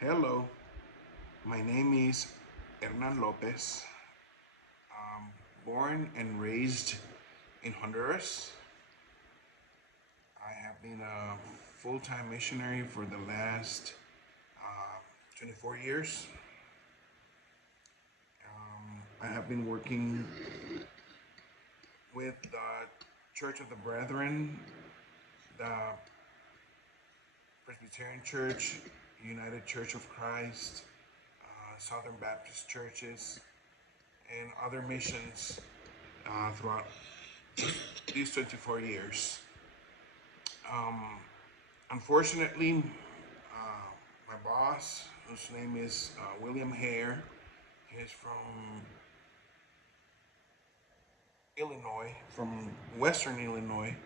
Hello, my name is Hernan Lopez. Born and raised in Honduras. I have been a full-time missionary for the last 24 years. I have been working with the Church of the Brethren, the Presbyterian Church, United Church of Christ, Southern Baptist churches, and other missions throughout these 24 years. Unfortunately, my boss, whose name is William Hare, he is from Illinois, from Western Illinois.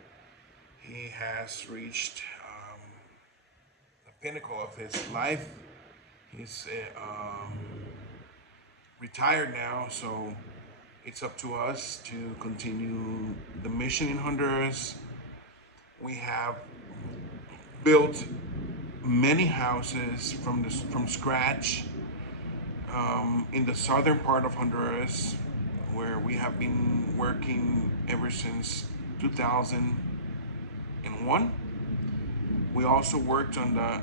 He has reached the pinnacle of his life. He's retired now, so it's up to us to continue the mission in Honduras. We have built many houses from scratch in the southern part of Honduras, where we have been working ever since 2001. We also worked on the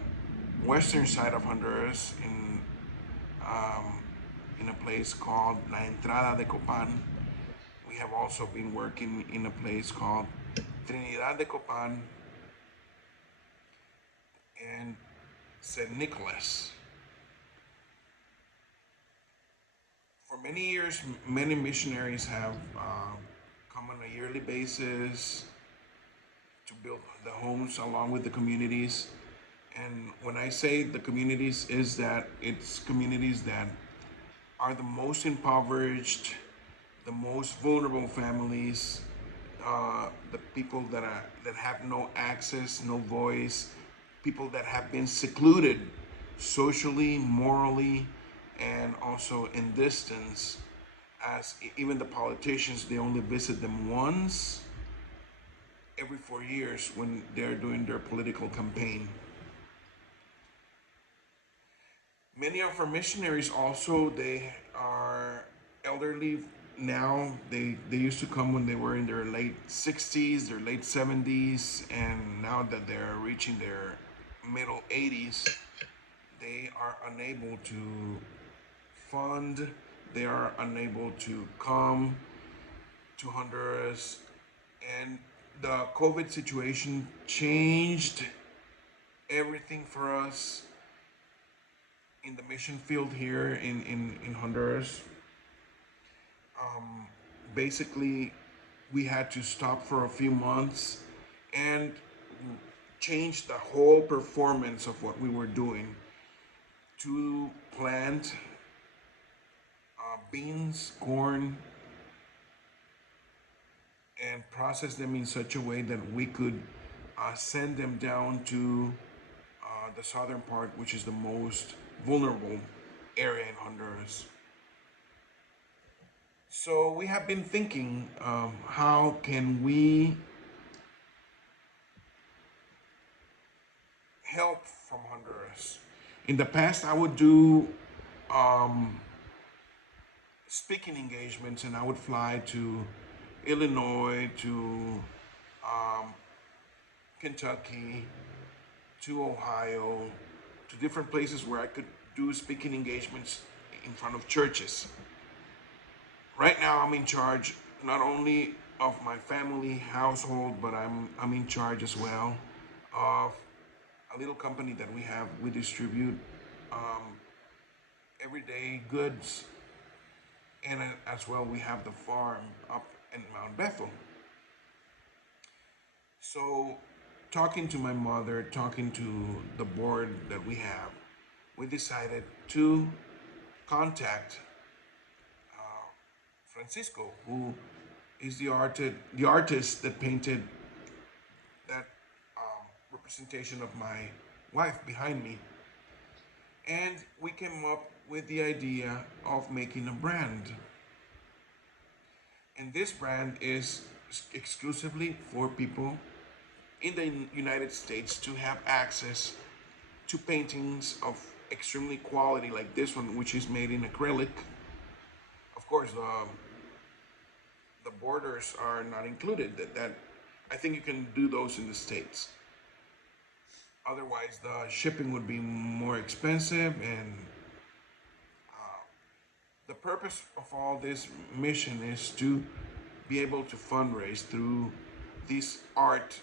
western side of Honduras in a place called La Entrada de Copan. We have also been working in a place called Trinidad de Copan and St. Nicholas. For many years, many missionaries have come on a yearly basis to build the homes along with the communities. And when I say the communities, is that it's communities that are the most impoverished, the most vulnerable families, the people that have no access, no voice, people that have been secluded socially, morally, and also in distance. As even the politicians, they only visit them once every 4 years when they're doing their political campaign. Many of our missionaries also, they are elderly now. They used to come when they were in their late 60s, their late 70s, and now that they're reaching their middle 80s, they are unable to fund, they are unable to come to Honduras. And the COVID situation changed everything for us in the mission field here in Honduras. Basically, we had to stop for a few months and change the whole performance of what we were doing to plant beans, corn, and process them in such a way that we could send them down to the southern part, which is the most vulnerable area in Honduras. So we have been thinking, how can we help from Honduras? In the past, I would do speaking engagements, and I would fly to Illinois, to Kentucky, to Ohio, to different places where I could do speaking engagements in front of churches. Right now, I'm in charge not only of my family household, but I'm in charge as well of a little company that we have. We distribute everyday goods, and as well we have the farm up in Mount Bethel. So, talking to my mother, talking to the board that we have, we decided to contact Francisco, who is the artist that painted that representation of my wife behind me. And we came up with the idea of making a brand. And this brand is exclusively for people in the United States to have access two paintings of extremely quality like this one, which is made in acrylic. Of course, the borders are not included. That I think you can do those in the States. Otherwise, the shipping would be more expensive, and the purpose of all this mission is to be able to fundraise through these art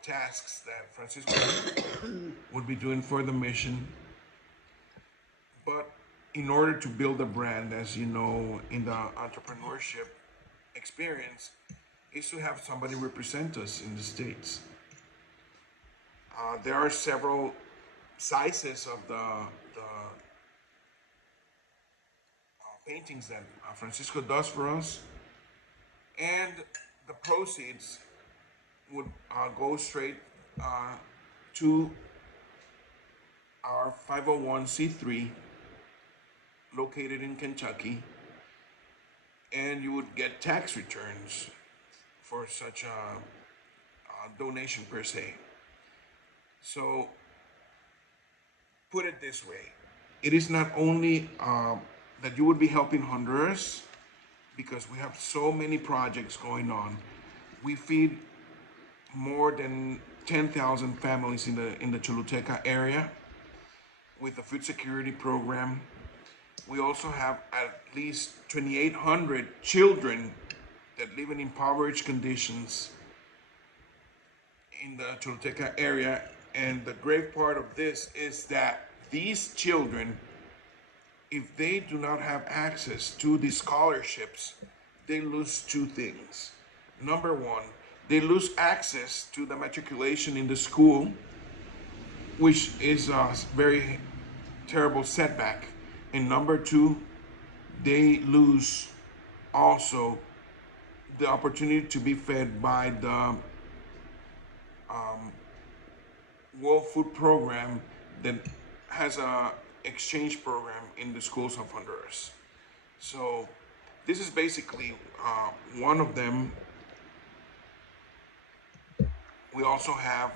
tasks that Francisco would be doing for the mission. But in order to build a brand, as you know, in the entrepreneurship experience, is to have somebody represent us in the States. There are several sizes of the paintings that Francisco does for us, and the proceeds would go straight to our 501c3 located in Kentucky, and you would get tax returns for such a donation per se. So, put it this way, it is not only that you would be helping Honduras, because we have so many projects going on. We feed more than 10,000 families in the Choluteca area with the food security program. We also have at least 2,800 children that live in impoverished conditions in the Choluteca area. And the great part of this is that these children, if they do not have access to the scholarships, they lose two things. Number one, they lose access to the matriculation in the school, which is a very terrible setback. And number two, they lose also the opportunity to be fed by the World Food Program that has a exchange program in the schools of Honduras. So this is basically one of them. We also have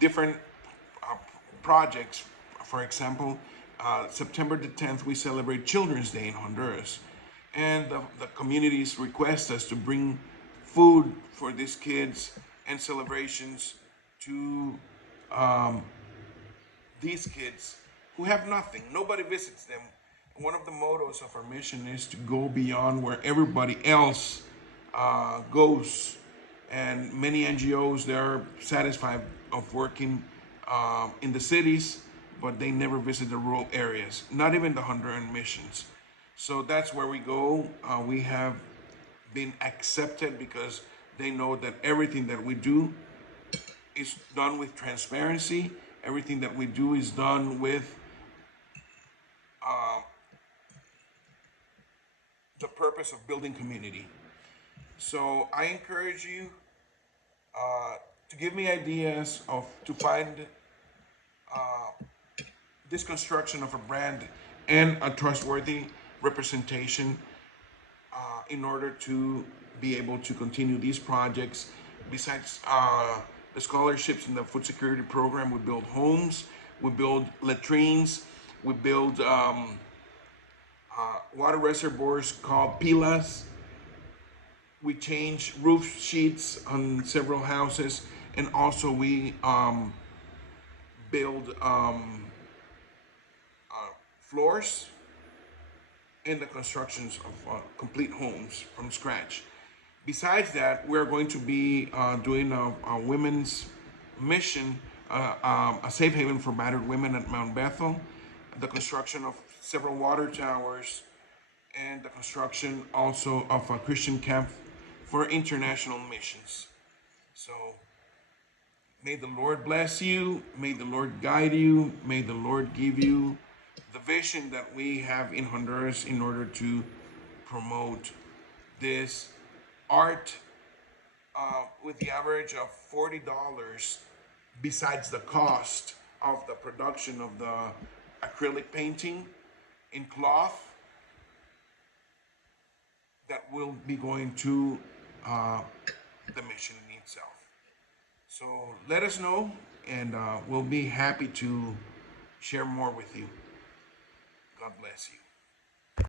different projects. For example, September the 10th, we celebrate Children's Day in Honduras. And the communities request us to bring food for these kids and celebrations to these kids who have nothing. Nobody visits them. One of the mottos of our mission is to go beyond where everybody else goes. And many NGOs, they're satisfied of working in the cities, but they never visit the rural areas, not even the Honduran missions. So that's where we go. We have been accepted because they know that everything that we do is done with transparency. Everything that we do is done with the purpose of building community. So I encourage you to give me ideas of to find this construction of a brand and a trustworthy representation in order to be able to continue these projects. Besides the scholarships in the food security program, we build homes, we build latrines, we build water reservoirs called pilas. We change roof sheets on several houses, and also we build floors and the constructions of complete homes from scratch. Besides that, we're going to be doing a women's mission, a safe haven for battered women at Mount Bethel, the construction of several water towers, and the construction also of a Christian camp for international missions. So may the Lord bless you, may the Lord guide you, may the Lord give you the vision that we have in Honduras in order to promote this art with the average of $40 besides the cost of the production of the acrylic painting in cloth that will be going to the mission in itself. So So let us know, and we'll be happy to share more with you. God bless you.